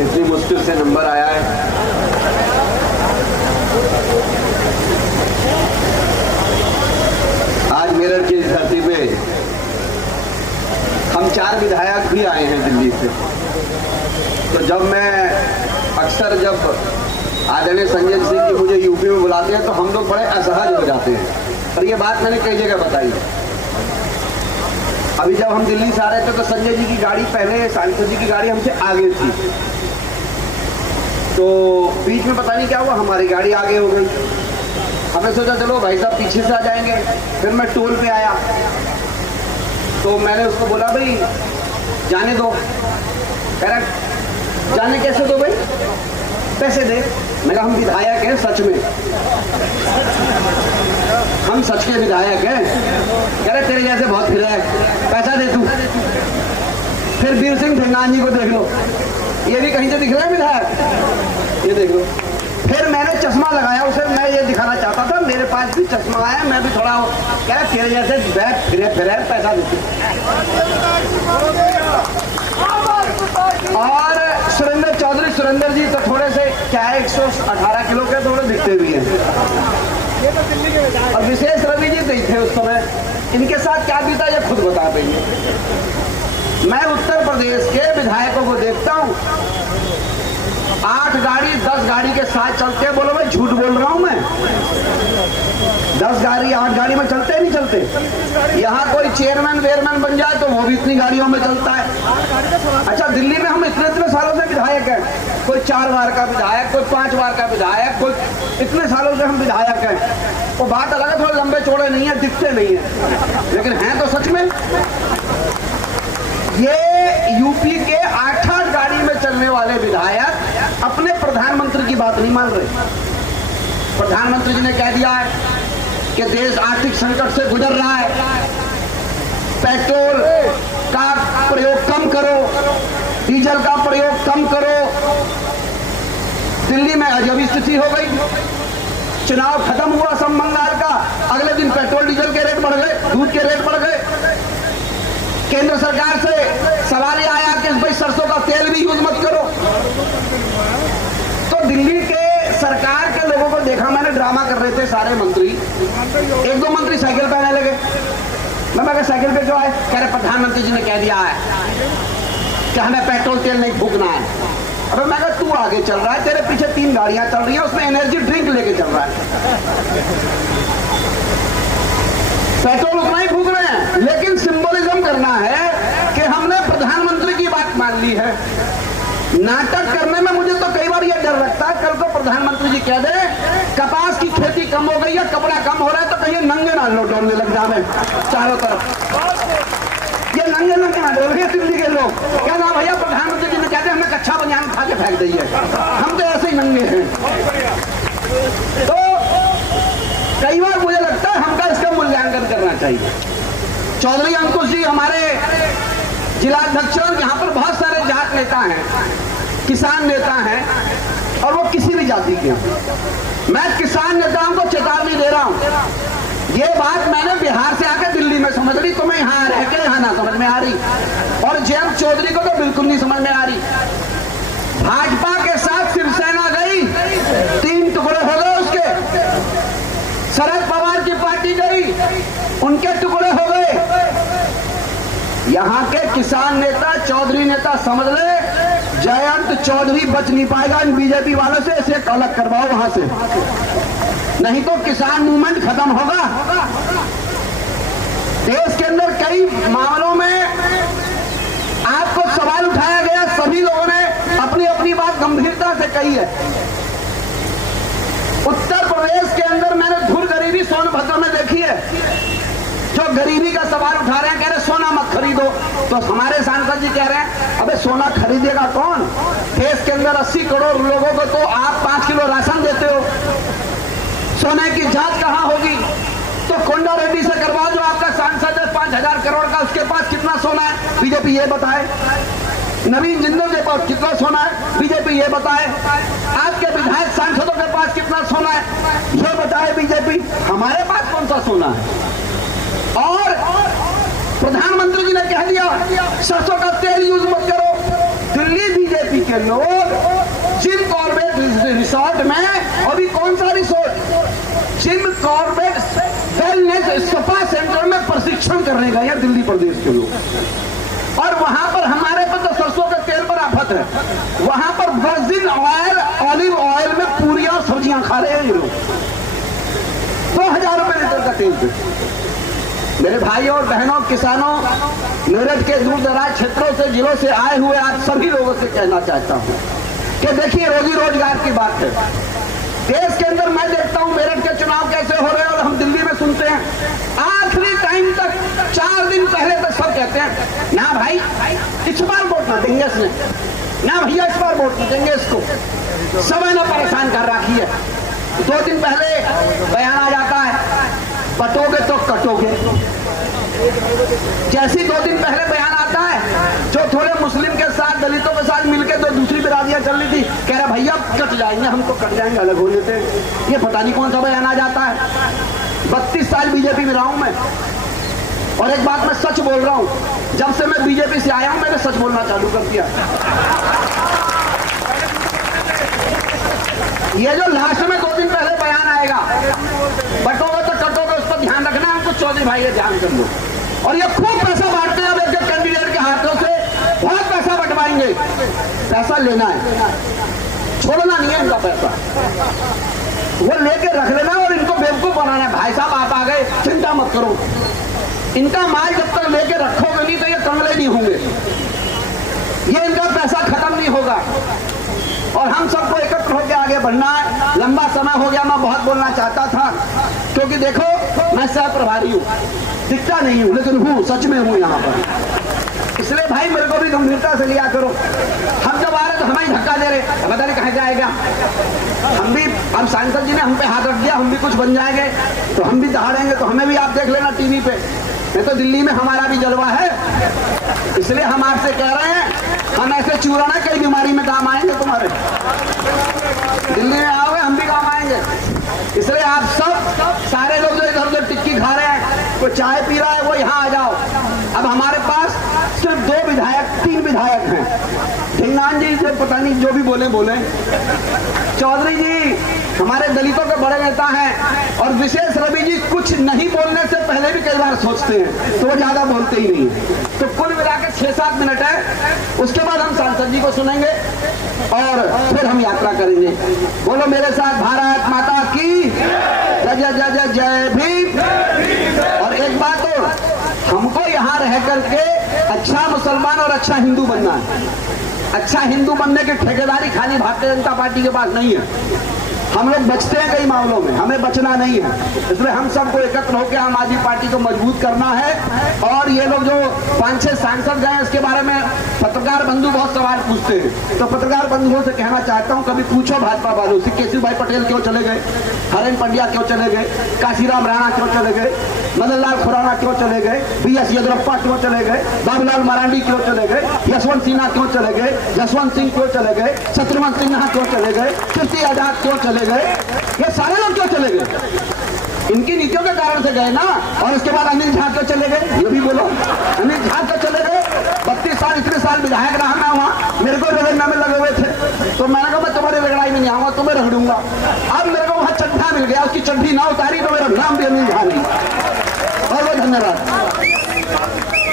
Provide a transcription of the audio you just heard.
इतनी मुश्किल से नंबर आया है। आज मेरठ की धरती पे हम 4 विधायक भी आए हैं दिल्ली से। तो जब आदरणीय संजय सिंह जी मुझे यूपी में बुलाते हैं तो हम लोग बड़े असहज हो जाते हैं। और ये बात मैंने कई जगह बताई है। अभी जब हम दिल्ली से आ रहे थे तो संजय जी की गाड़ी पहले, सांसद जी की गाड़ी हमसे आगे थी, तो बीच में पता नहीं क्या हुआ, हमारी गाड़ी आगे हो गई। हमने सोचा चलो भाई साहब पीछे से आ जाएंगे। फिर मैं टोल पे आया तो मैंने उसको बोला भाई जाने दो। कह रहा जाने कैसे दो भाई, पैसे दे। मैं कहा हम विधायक हैं, सच में हम सच के विधायक हैं। कह रहे तेरे जैसे बहुत फिर है, पैसा दे तू। फिर वीर सिंह ढेंगान जी को देख लो, ये भी कहीं से दिख रहा है विधायक, ये देख लो। फिर मैंने चश्मा लगाया उसे, मैं ये दिखाना चाहता था मेरे पास भी चश्मा है, मैं भी थोड़ा क्या तेरे जैसे बैग फिरे पैसा देती। और सुरेंद्र जी तो थोड़े से क्या है 118 किलो के, थोड़े दिखते भी हैं। और विशेष रवि जी नहीं थे उस समय। इनके साथ क्या बीता ये खुद बता देंगे। मैं उत्तर प्रदेश के विधायकों को देखता हूं 8 गाड़ी 10 गाड़ी के साथ चलते। बोलो मैं झूठ बोल रहा हूं? मैं 10 गाड़ी 8 गाड़ी में चलते नहीं चलते। यहाँ कोई चेयरमैन वेयरमैन बन जाए तो वो भी इतनी गाड़ियों में चलता है। अच्छा दिल्ली में हम इतने सालों से विधायक हैं, कोई 4 बार का विधायक, कोई 5 बार का विधायक, कोई इतने सालों से हम विधायक हैं। वो बात अलग है, थोड़े लंबे चौड़े नहीं है, दिखते नहीं है, लेकिन हैं तो सच में। ये यूपी के 8 गाड़ी में चलने वाले विधायक अपने प्रधानमंत्री की बात नहीं मान रहे। प्रधानमंत्री जी ने कह दिया है कि देश आर्थिक संकट से गुजर रहा है, पेट्रोल का प्रयोग कम करो, डीजल का प्रयोग कम करो। दिल्ली में अजब स्थिति हो गई। चुनाव खत्म हुआ सब मंगल का, अगले दिन पेट्रोल डीजल के रेट बढ़ गए, दूध के रेट बढ़ गए। केंद्र सरकार से सवाल ये आया कि भाई सरसों का तेल भी यूज मत करो। तो दिल्ली के सरकार के लोगों को देखा मैंने, ड्रामा कर रहे थे सारे मंत्री। 1-2 मंत्री साइकिल पे आने लगे। मैं कहा साइकिल पे क्यों आए? कह रहे प्रधानमंत्री जी ने कह दिया है कि हमें पेट्रोल तेल नहीं फूकना है। अबे मैं कहा तू आगे चल रहा है, तेरे पीछे 3 गाड़ियां चल रही है, उसमें एनर्जी ड्रिंक लेके चल रहा है। पेट्रोल उतना ही फूक रहे हैं, लेकिन सिंबलिज्म करना है कि हमने प्रधानमंत्री की बात मान ली है। नाटक करने में मुझे तो कई बार यह डर लगता है कल को प्रधानमंत्री जी कह दे कपास की खेती कम हो गई है, कपड़ा कम हो रहा है, तो कहीं नंगे ना लो डोलने लग जाए चारों तरफ। ये नंगे ना डोल रहे दिल्ली के लोग। क्या नाम भैया प्रधानमंत्री जी ने कहते हमने कच्चा बनियान खा के फेंक दी है, हम तो ऐसे ही नंगे हैं। तो कई बार मुझे लगता है हमका इसका मूल्यांकन करना चाहिए। चौधरी अंकुश जी हमारे जिलाध्यक्ष, यहाँ पर बहुत सारे जात नेता हैं, किसान नेता हैं, और वो किसी भी जाति के हैं। मैं किसान नेताओं को चेतावनी दे रहा हूं, ये बात मैंने बिहार से आकर दिल्ली में समझ ली, तुम्हें यहाँ रह के यहाँ ना समझ में आ रही, और जयंत चौधरी को तो बिल्कुल नहीं समझ में आ रही। भाजपा के साथ शिवसेना गई, 3 टुकड़े हो गए उसके। शरद पवार की पार्टी गई, उनके टुकड़े हो गए। यहां के किसान नेता, चौधरी नेता समझ ले, जयंत चौधरी बच नहीं पाएगा इन बीजेपी वालों से। इसे अलग करवाओ वहां से, नहीं तो किसान मूवमेंट खत्म होगा। देश के अंदर कई मामलों में आपको सवाल उठाया गया, सभी लोगों ने अपनी अपनी बात गंभीरता से कही है। उत्तर प्रदेश के अंदर मैंने धुर गरीबी सोनभद्र में देखी है। जो गरीबी का सवाल उठा रहे हैं, कह रहे सोना मत खरीदो, तो हमारे सांसद जी कह रहे हैं अबे सोना खरीदेगा कौन? देश के अंदर 80 करोड़ लोगों को तो आप 5 किलो राशन देते हो, सोने की जांच कहां होगी? तो कोंडा रेड्डी से करवाओ जो आपका सांसद है 5000 करोड़ का, उसके पास कितना सोना है बीजेपी ये बताए। नवीन जिंदल के पास कितना सोना है बीजेपी ये बताए। आपके विधायक सांसदों के पास कितना सोना है ये बताए बीजेपी। हमारे पास कौन सा सोना है? और प्रधानमंत्री जी ने कह दिया सरसों का तेल यूज मत करो। दिल्ली बीजेपी के लोग जिम कॉर्बेट रिसोर्ट में, अभी कौन सा resort, Jim Corbett wellness spa centre में प्रशिक्षण करने गए हैं दिल्ली प्रदेश के लोग। और वहां पर हमारे पर तो सरसों के तेल पर आफत है, वहां पर वर्जिन ऑयल, ऑलिव ऑयल में पूरियां और सब्जियां खा रहे हैं ये लोग, 2000 रुपए लीटर का तेल पे। मेरे भाई और बहनों, किसानों, मेरठ के दूर दराज क्षेत्रों से, जिलों से आए हुए आप सभी लोगों से कहना चाहता हूं कि देखिए, रोजी रोजगार की बात है। देश के अंदर मैं देखता हूं मेरठ के चुनाव कैसे हो रहे हैं, और हम दिल्ली में सुनते हैं आखिरी टाइम तक, 4 दिन पहले तक सब कहते हैं ना भाई इस बार वोट ना देंगे इसने, ना भैया इस बार वोट देंगे इसको, समय ने परेशान कर रखी है। 2 दिन पहले बयान आ जाता है बटोगे तो कटोगे। जैसी 2 दिन पहले बयान आता है, जो थोड़े मुस्लिम के साथ, दलितों के साथ मिलकर दो दूसरी बिरादियां चल रही थी, कह रहा भैया कट जाएंगे, हम तो कट जाएंगे, अलग हो लेते हैं। ये पता नहीं कौन सा बयान आ जाता है। 32 साल बीजेपी में रहा हूं मैं, और एक बात मैं सच बोल रहा हूं, जब से मैं बीजेपी से आया हूं मैंने सच बोलना चालू कर दिया। ये जो लास्ट में 2 दिन पहले बयान आएगा बटोगे तो कटोगे, उस पर ध्यान रखना, हमको चौधरी भाई ध्यान कर लो। और ये खूब पैसा बांटते हैं, अब एक कैंडिडेट के हाथों से बहुत पैसा बंटवाएंगे। पैसा लेना है, छोड़ना नहीं है इनका पैसा, वो लेके रख लेना और इनको बेवकूफ बनाना है। भाई साहब आप आ गए, चिंता मत करो, इनका माल जब तक लेके रखोगे नहीं तो ये कंगले नहीं होंगे, ये इनका पैसा खत्म नहीं होगा। और हम सबको एकत्र होकर आगे बढ़ना है। लंबा समय हो गया, मैं बहुत बोलना चाहता था, क्योंकि देखो मैं सह प्रभारी हूँ, दिखता नहीं हूँ लेकिन हूँ, सच में हूँ यहाँ पर, इसलिए भाई मेरे को भी गंभीरता से लिया करो। हम जब आ रहे तो हमें धक्का दे रहे, पता नहीं कहाँ जाएगा। हम भी, अब सांसद जी ने हम पे हाथ रख दिया, हम भी कुछ बन जाएंगे तो हम भी दहाड़ेंगे, तो हमें भी आप देख लेना टीवी पे। नहीं तो दिल्ली में हमारा भी जलवा है, इसलिए हम आपसे कह रहे हैं, हम ऐसे चूरा ना कई बीमारी में काम आएंगे तुम्हारे, दिल्ली में आओगे हम भी काम आएंगे। इसलिए आप सब सारे लोग जो इधर उधर टिक्की खा रहे हैं, कोई चाय पी रहा है, वो यहाँ आ जाओ। अब हमारे पास सिर्फ 2 विधायक, 3 विधायक हैं। ढिंगान जी से पता नहीं जो भी बोले, चौधरी जी हमारे दलितों के बड़े नेता हैं, और विशेष रवि जी कुछ नहीं बोलने से पहले भी कई बार सोचते हैं, तो वो ज्यादा बोलते ही नहीं। तो कुल मिला के 6-7 मिनट है, उसके बाद हम सांसद जी को सुनेंगे और फिर हम यात्रा करेंगे। बोलो मेरे साथ, भारत माता की जय जय जय जय जय भीम। और एक बात और, हमको यहाँ रह करके अच्छा मुसलमान और अच्छा हिंदू बनना है। अच्छा हिंदू बनने की ठेकेदारी खाली भारतीय जनता पार्टी के पास नहीं है। हम लोग बचते हैं कई मामलों में, हमें बचना नहीं है। इसलिए हम सबको एकत्र होकर आम आदमी पार्टी को मजबूत करना है। और ये लोग जो 5-6 सांसद गए, इसके बारे में पत्रकार बंधु बहुत सवाल पूछते हैं, तो पत्रकार बंधुओं से कहना चाहता हूं, कभी पूछो भाजपा वालों से, केशव भाई पटेल क्यों चले गए, हरेन पंड्या क्यों चले गए, काशीराम राणा क्यों चले गए, मदन लाल खुराना क्यों चले गए, BS येदियुरप्पा क्यों चले गए, बाबूलाल मरांडी क्यों चले गए, यशवंत सिन्हा क्यों चले गए, जसवंत सिंह क्यों चले गए, शत्रुघ्न सिन्हा क्यों चले गए, कीर्ति आजाद क्यों चले गए, ये सारे लोग क्यों चले गए? इनकी नीतियों के कारण से गए ना। और उसके बाद अनिल झा क्यों चले गए, ये भी बोलो। अनिल झा क्यों चले गए? 32 साल, इतने साल विधायक रहा मैं वहाँ, मेरे को रगड़ना में लगे हुए थे, तो मैंने कहा मैं तुम्हारी रगड़ाई में नहीं आऊंगा, तुम्हें रगड़ूंगा। अब मेरे को वहाँ चड्ढा मिल गया, उसकी चड्ढी ना उतारी तो मेरा नाम भी अनिल झा नहीं। और वो धन्यवाद।